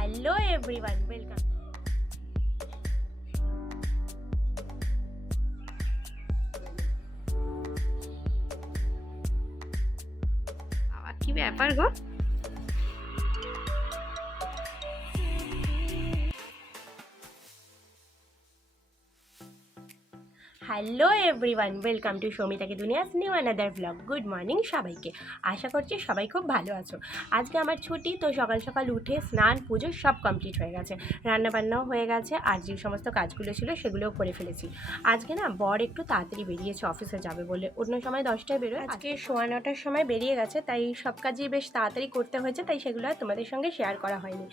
Hello everyone welcome কি ব্যাপার গো? হ্যালো এভরিওয়ান, ওয়েলকাম টু সৌমিতাকে দুনিয়াস new another blog. Good morning সবাইকে। আশা করছি সবাই খুব ভালো আছো। আজকে আমার ছুটি, তো সকাল সকাল উঠে স্নান, পুজো সব কমপ্লিট হয়ে গেছে। রান্নাবান্নাও হয়ে গেছে, আর যে সমস্ত কাজগুলো ছিল সেগুলোও করে ফেলেছি। আজকে না, বর একটু তাড়াতাড়ি বেরিয়েছে অফিসে যাবে বলে। অন্য সময় দশটায় বেরোয়। আজকে সোয়া নটার সময় বেরিয়ে গেছে, তাই সব কাজই বেশ তাড়াতাড়ি করতে হয়েছে, তাই সেগুলো আর তোমাদের সঙ্গে শেয়ার করা হয়নি।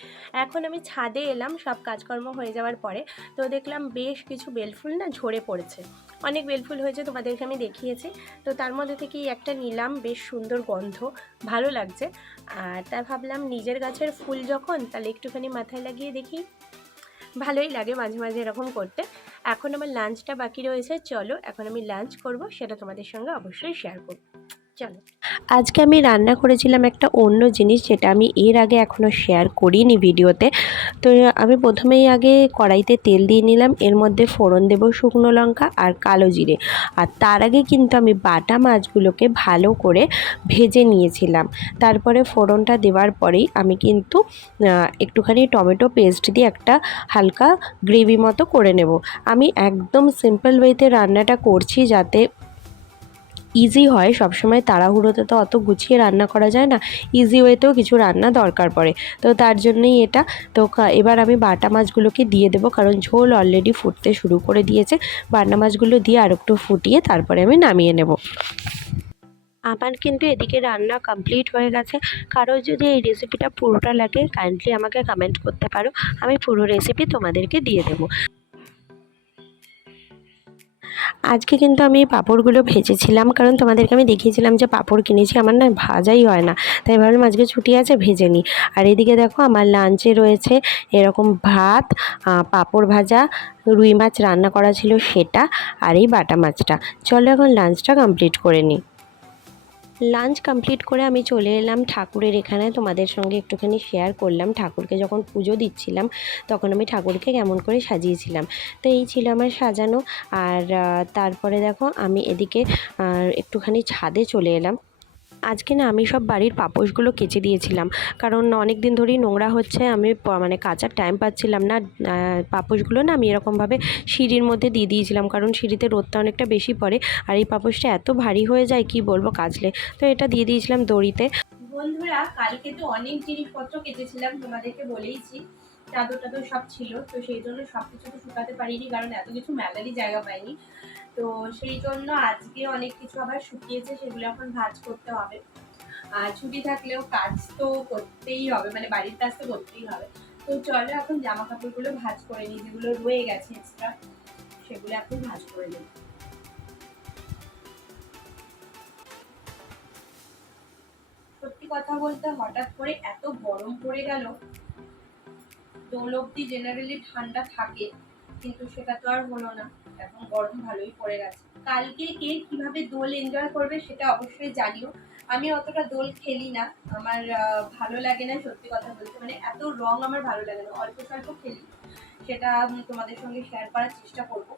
এখন আমি ছাদে এলাম, সব কাজকর্ম হয়ে যাওয়ার পরে, তো দেখলাম বেশ কিছু বেলফুল না ঝরে পড়েছে। অনেক বেলফুল হয়েছে, তোমাদেরকে আমি দেখিয়েছি। তো তার মধ্যে থেকেই একটা নিলাম, বেশ সুন্দর গন্ধ, ভালো লাগছে। আর তা ভাবলাম নিজের গাছের ফুল যখন, তাহলে একটুখানি মাথায় লাগিয়ে দেখি। ভালোই লাগে মাঝে মাঝে এরকম করতে। এখন আমার লাঞ্চটা বাকি রয়েছে, চলো এখন আমি লাঞ্চ করব, সেটা তোমাদের সঙ্গে অবশ্যই শেয়ার করব। চলো। আজকে আমি রান্না করেছিলাম একটা অন্য জিনিস যেটা আমি এর আগে এখনও শেয়ার করিনি ভিডিওতে। তো আমি প্রথমেই আগে কড়াইতে তেল দিয়ে নিলাম, এর মধ্যে ফোড়ন দেব শুকনো লঙ্কা আর কালো জিরে। আর তার আগে কিন্তু আমি বাটা মাছগুলোকে ভালো করে ভেজে নিয়েছিলাম। তারপরে ফোড়নটা দেওয়ার পরেই আমি কিন্তু একটুখানি টমেটো পেস্ট দিয়ে একটা হালকা গ্রেভি মতো করে নেব। আমি একদম সিম্পল ওয়েতে রান্নাটা করছি যাতে ইজি হয়, সবসময় তাড়াহুড়োতে তো অত গুছিয়ে রান্না করা যায় না ইজি ওয়েতেও কিছু রান্না দরকার পড়ে। তো তার জন্যই এটা। তো এবার আমি বাটা মাছগুলোকে দিয়ে দেবো, কারণ ঝোল অলরেডি ফুটতে শুরু করে দিয়েছে। বাটা মাছগুলো দিয়ে আর একটু ফুটিয়ে তারপরে আমি নামিয়ে নেব। আমার কিন্তু এদিকে রান্না কমপ্লিট হয়ে গেছে। কারও যদি এই রেসিপিটা পুরোটা লাগে কাইন্ডলি আমাকে কমেন্ট করতে পারো। আমি পুরো রেসিপি তোমাদেরকে দিয়ে দেবো। আজকে কিন্তু আমি পাঁপড়গুলো ভেজেছিলাম, কারণ তোমাদেরকে আমি দেখিয়েছিলাম যে পাঁপড় কিনেছি, আমার না ভাজাই হয় না, তাই ভাবলাম আজকে ছুটি আছে ভেজে নিই। আর এদিকে দেখো আমার লাঞ্চে রয়েছে এরকম ভাত পাঁপড় ভাজা, রুই মাছ রান্না করা ছিল সেটা, আর এই বাটা মাছটা। চলো এখন লাঞ্চটা কমপ্লিট করে নিই। লাঞ্চ কমপ্লিট করে আমি চলে এলাম ঠাকুরের এখানে। তোমাদের সঙ্গে একটুখানি শেয়ার করলাম। ঠাকুরকে যখন পুজো দিচ্ছিলাম, তখন আমি ঠাকুরকে কেমন করে সাজিয়েছিলাম। তো এই ছিল আমার সাজানো। আর তারপরে দেখো আমি এদিকে একটুখানি ছাদে চলে এলাম। আজকে না আমি সব বাড়ির পাপোশগুলো কেচে দিয়েছিলাম। কারণ অনেক দিন ধরেই নোংরা হচ্ছে, আমি মানে কাচার টাইম পাচ্ছিলাম না। পাপোশগুলো না আমি এরকমভাবে সিঁড়ির মধ্যে দিয়ে দিয়েছিলাম, কারণ সিঁড়িতে রোদটা অনেকটা বেশি পড়ে আর এই পাপোশটা এত ভারী হয়ে যায়, কি বলব কাচলে। তো এটা দিয়ে দিয়েছিলাম দড়িতে। বন্ধুরা, কালকে তো অনেক জিনিসপত্র কেটেছিলাম তোমাদেরকে বলেইছি। চাদর টাদর সব ছিল, তো সেই জন্য সব কিছু তো শুকাতে পারিনি, কারণ এত কিছু মেলারই জায়গা পাইনি। তো সেই জন্য আজকে অনেক কিছু আবার শুকিয়েছে, সেগুলো এখন ভাজ করতে হবে। আর ছুটি থাকলেও কাজ তো করতেই হবে মানে বাড়ির কাজ তো করতেই হবে। তো চলো এখন জামা কাপড়গুলো ভাজ করে নিই, যেগুলো রয়ে গেছে এক্সট্রা সেগুলো এখন ভাজ করে নিই। সত্যি কথা বলতে হঠাৎ করে এত গরম পড়ে গেল, দোল অব্দি জেনারেলি ঠান্ডা থাকে, কিন্তু সেটা তো আর হলো না। এখন গরম ভালোই পড়ে গেছে। কালকে কে কীভাবে দোল এনজয় করবে সেটা অবশ্যই জানিও। আমি অতটা দোল খেলি না, আমার ভালো লাগে না, সত্যি কথা বলতে। মানে এত রং আমার ভালো লাগে না, অল্প স্বল্প খেলি। সেটা তোমাদের সঙ্গে শেয়ার করার চেষ্টা করব।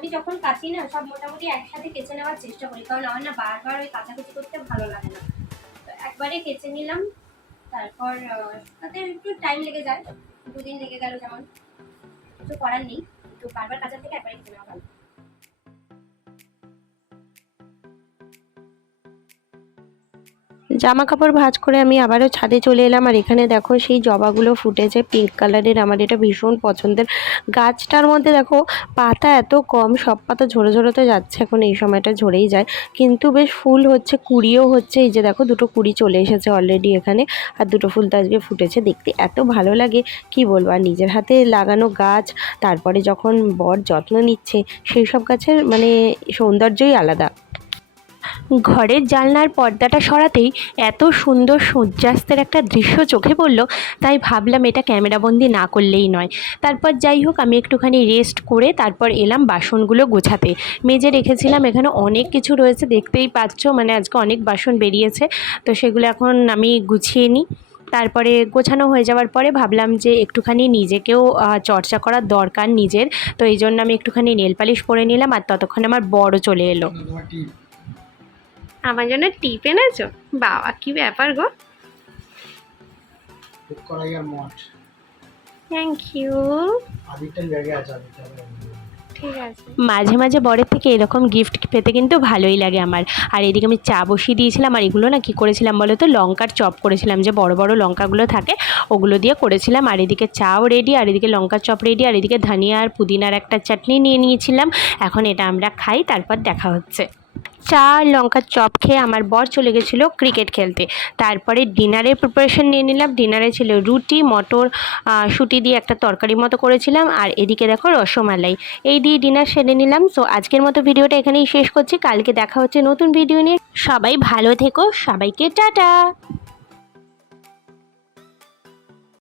আমি যখন কাচি না, সব মোটামুটি একসাথে কেচে নেওয়ার চেষ্টা করি। কারণ আমার না বারবার ওই কাচাকুচি করতে ভালো লাগে না। তো একবারে কেচে নিলাম, তারপর তাতে একটু টাইম লেগে যায়। দুদিন লেগে গেল যেমন। কিছু করার নেই। তো বারবার কাচার থেকে একবারে কেচে নেওয়া ভালো। জামা কাপড় ভাঁজ করে আমি আবারও ছাদে চলে এলাম। আর এখানে দেখো সেই জবাগুলো ফুটেছে পিঙ্ক কালারের আমার এটা ভীষণ পছন্দের। গাছটার মধ্যে দেখো পাতা এত কম, সব পাতা ঝরে ঝরেতে যাচ্ছে এখন, এই সময়টা ঝরেই যায়। কিন্তু বেশ ফুল হচ্ছে, কুড়িও হচ্ছে। এই যে দেখো দুটো কুড়ি চলে এসেছে অলরেডি এখানে। আর দুটো ফুল তো আজকে ফুটেছে। দেখতে এত ভালো লাগে। কি বলব? আর নিজের হাতে লাগানো গাছ, তারপরে যখন বর যত্ন নিচ্ছে, সেই সব গাছের মানে সৌন্দর্যই আলাদা। ঘরের জানলার পর্দাটা সরাতেই এত সুন্দর সূর্যাস্তের একটা দৃশ্য চোখে পড়ল, তাই ভাবলাম এটা ক্যামেরাবন্দি না করলেই নয়। তারপর যাই হোক, আমি একটুখানি রেস্ট করে তারপর এলাম বাসনগুলো গোছাতে। মেজে রেখেছিলাম, এখানে অনেক কিছু রয়েছে, দেখতেই পাচ্ছ মানে আজকে অনেক বাসন বেরিয়েছে, তো সেগুলো এখন আমি গুছিয়ে নিই। তারপরে গোছানো হয়ে যাওয়ার পরে ভাবলাম যে একটুখানি নিজেকেও চর্চা করার দরকার নিজের, তো এই জন্য আমি একটুখানি নেল পালিশ পরে নিলাম, আর ততক্ষণ আমার বড় চলে এলো। আমার জন্য টিপ এনেছো? বাবা কি ব্যাপার গো? থ্যাংক ইউ মাঝে মাঝে বরের থেকে এরকম গিফট পেতে কিন্তু ভালোই লাগে আমার। আর এদিকে আমি চা বসিয়ে দিয়েছিলাম আর এগুলো না কি করেছিলাম বলো তো? লঙ্কার চপ করেছিলাম যে বড় বড় লঙ্কাগুলো থাকে ওগুলো দিয়ে করেছিলাম। আর এদিকে চাও রেডি আর এদিকে লঙ্কার চপ রেডি আর এদিকে ধনিয়া আর পুদিনার একটা চাটনি নিয়ে নিয়েছিলাম। এখন এটা আমরা খাই তারপর দেখা হচ্ছে। চা লঙ্কার চপ খেয়ে আমার বর চলে গেছিল ক্রিকেট খেলতে। তারপরে ডিনারের প্রিপারেশন নিয়ে নিলাম। ডিনারে ছিল রুটি, মটর শুটি দিয়ে একটা তরকারি মতো করেছিলাম। আর এদিকে দেখো রসমালাই। এই দিয়ে ডিনার সেরে নিলাম। সো আজকের মতো ভিডিওটা এখানেই শেষ করছি। কালকে দেখা হচ্ছে নতুন ভিডিও নিয়ে। সবাই ভালো থেকো। সবাইকে টাটা!